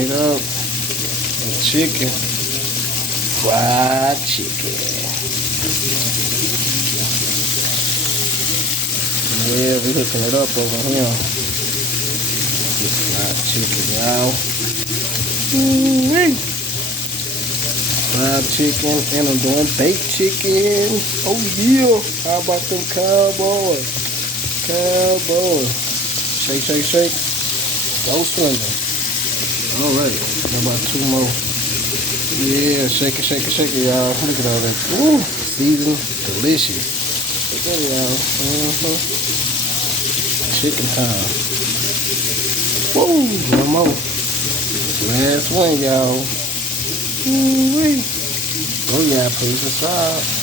it up. And chicken. Fried chicken. Yeah, we hooking it up over here. Get fried chicken, y'all. Fried chicken, and I'm doing baked chicken. Oh yeah! How about them cowboys? Cowboys. Shake, shake, shake. Go swinging. All right, how about two more? Yeah, shake it, shake it, shake it, y'all. Look at all that. Ooh, seasoned, delicious. Look at it, y'all. Chicken time. Woo, no more. Last one, y'all. Ooh-wee. Oh yeah, please subscribe.